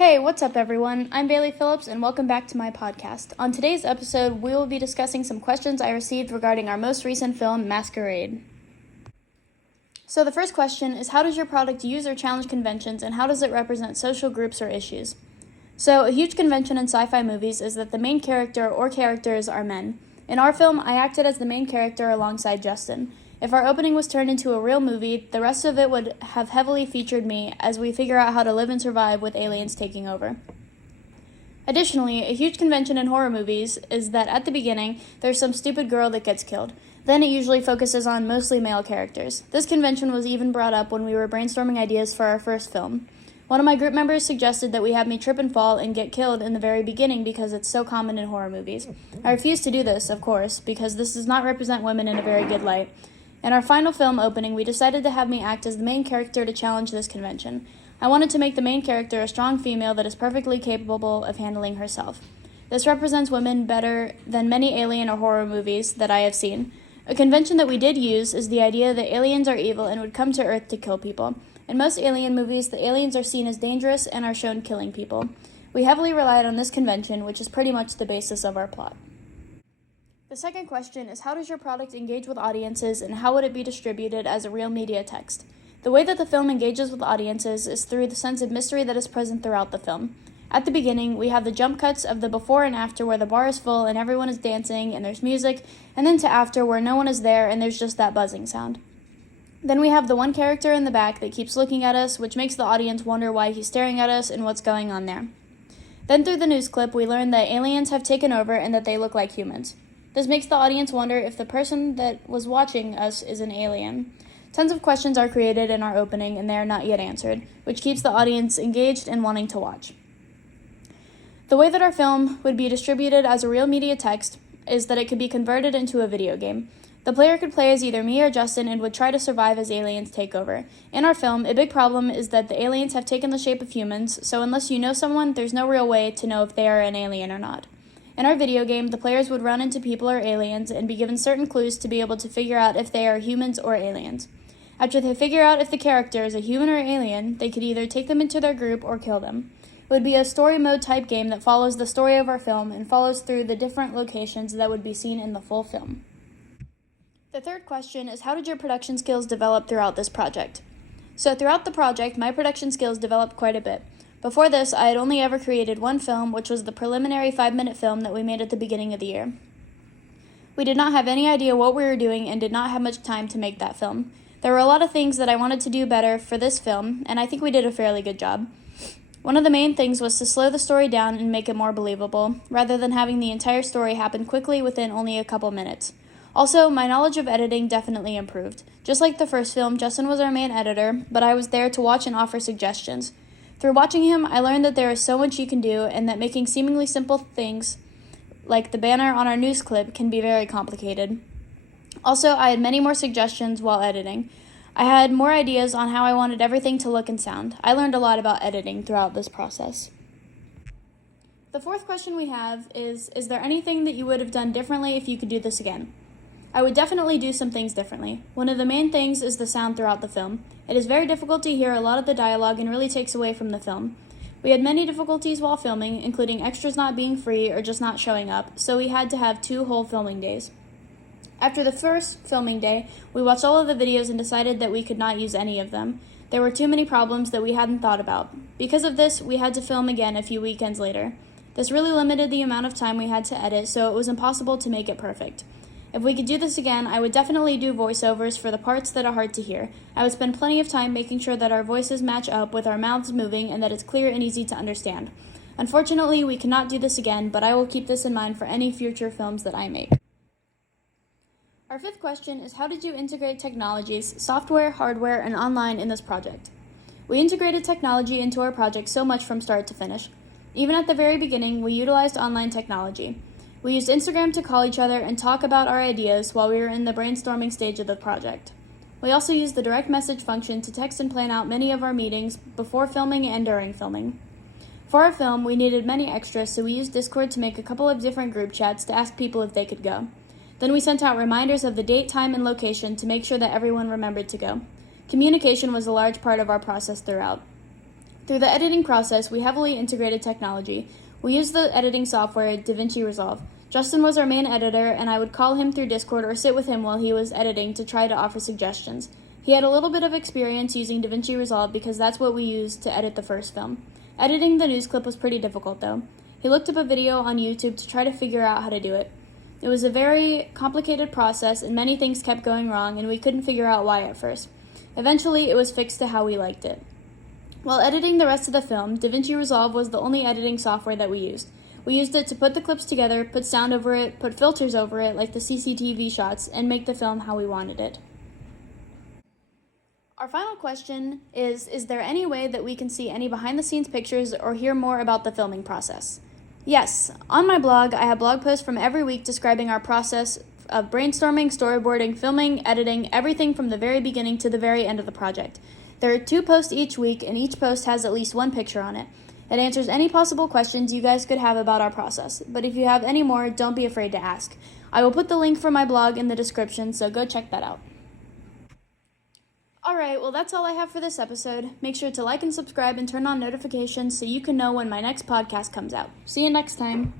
Hey, what's up everyone? I'm Bailey Phillips and welcome back to my podcast. On today's episode, we will be discussing some questions I received regarding our most recent film, Masquerade. So the first question is, how does your product use or challenge conventions, and how does it represent social groups or issues? So a huge convention in sci-fi movies is that the main character or characters are men. In our film, I acted as the main character alongside Justin. If our opening was turned into a real movie, the rest of it would have heavily featured me as we figure out how to live and survive with aliens taking over. Additionally, a huge convention in horror movies is that at the beginning, there's some stupid girl that gets killed. Then it usually focuses on mostly male characters. This convention was even brought up when we were brainstorming ideas for our first film. One of my group members suggested that we have me trip and fall and get killed in the very beginning because it's so common in horror movies. I refused to do this, of course, because this does not represent women in a very good light. In our final film opening, we decided to have me act as the main character to challenge this convention. I wanted to make the main character a strong female that is perfectly capable of handling herself. This represents women better than many alien or horror movies that I have seen. A convention that we did use is the idea that aliens are evil and would come to Earth to kill people. In most alien movies, the aliens are seen as dangerous and are shown killing people. We heavily relied on this convention, which is pretty much the basis of our plot. The second question is, how does your product engage with audiences and how would it be distributed as a real media text? The way that the film engages with audiences is through the sense of mystery that is present throughout the film. At the beginning, we have the jump cuts of the before and after where the bar is full and everyone is dancing and there's music, and then to after where no one is there and there's just that buzzing sound. Then we have the one character in the back that keeps looking at us, which makes the audience wonder why he's staring at us and what's going on there. Then through the news clip, we learn that aliens have taken over and that they look like humans. This makes the audience wonder if the person that was watching us is an alien. Tons of questions are created in our opening and they are not yet answered, which keeps the audience engaged and wanting to watch. The way that our film would be distributed as a real media text is that it could be converted into a video game. The player could play as either me or Justin and would try to survive as aliens take over. In our film, a big problem is that the aliens have taken the shape of humans, so unless you know someone, there's no real way to know if they are an alien or not. In our video game, the players would run into people or aliens and be given certain clues to be able to figure out if they are humans or aliens. After they figure out if the character is a human or alien, they could either take them into their group or kill them. It would be a story mode type game that follows the story of our film and follows through the different locations that would be seen in the full film. The third question is, how did your production skills develop throughout this project? So throughout the project, my production skills developed quite a bit. Before this, I had only ever created one film, which was the preliminary 5-minute film that we made at the beginning of the year. We did not have any idea what we were doing and did not have much time to make that film. There were a lot of things that I wanted to do better for this film, and I think we did a fairly good job. One of the main things was to slow the story down and make it more believable, rather than having the entire story happen quickly within only a couple minutes. Also, my knowledge of editing definitely improved. Just like the first film, Justin was our main editor, but I was there to watch and offer suggestions. Through watching him, I learned that there is so much you can do and that making seemingly simple things, like the banner on our news clip, can be very complicated. Also, I had many more suggestions while editing. I had more ideas on how I wanted everything to look and sound. I learned a lot about editing throughout this process. The fourth question we have is there anything that you would have done differently if you could do this again? I would definitely do some things differently. One of the main things is the sound throughout the film. It is very difficult to hear a lot of the dialogue and really takes away from the film. We had many difficulties while filming, including extras not being free or just not showing up, so we had to have 2 whole filming days. After the first filming day, we watched all of the videos and decided that we could not use any of them. There were too many problems that we hadn't thought about. Because of this, we had to film again a few weekends later. This really limited the amount of time we had to edit, so it was impossible to make it perfect. If we could do this again, I would definitely do voiceovers for the parts that are hard to hear. I would spend plenty of time making sure that our voices match up with our mouths moving and that it's clear and easy to understand. Unfortunately, we cannot do this again, but I will keep this in mind for any future films that I make. Our fifth question is, how did you integrate technologies, software, hardware, and online in this project? We integrated technology into our project so much from start to finish. Even at the very beginning, we utilized online technology. We used Instagram to call each other and talk about our ideas while we were in the brainstorming stage of the project. We also used the direct message function to text and plan out many of our meetings before filming and during filming. For our film, we needed many extras, so we used Discord to make a couple of different group chats to ask people if they could go. Then we sent out reminders of the date, time, and location to make sure that everyone remembered to go. Communication was a large part of our process throughout. Through the editing process, we heavily integrated technology. We used the editing software DaVinci Resolve. Justin was our main editor, and I would call him through Discord or sit with him while he was editing to try to offer suggestions. He had a little bit of experience using DaVinci Resolve because that's what we used to edit the first film. Editing the news clip was pretty difficult, though. He looked up a video on YouTube to try to figure out how to do it. It was a very complicated process, and many things kept going wrong, and we couldn't figure out why at first. Eventually, it was fixed to how we liked it. While editing the rest of the film, DaVinci Resolve was the only editing software that we used. We used it to put the clips together, put sound over it, put filters over it, like the CCTV shots, and make the film how we wanted it. Our final question is there any way that we can see any behind-the-scenes pictures or hear more about the filming process? Yes, on my blog, I have blog posts from every week describing our process of brainstorming, storyboarding, filming, editing, everything from the very beginning to the very end of the project. There are 2 posts each week, and each post has at least 1 picture on it. It answers any possible questions you guys could have about our process, but if you have any more, don't be afraid to ask. I will put the link for my blog in the description, so go check that out. Alright, well that's all I have for this episode. Make sure to like and subscribe and turn on notifications so you can know when my next podcast comes out. See you next time.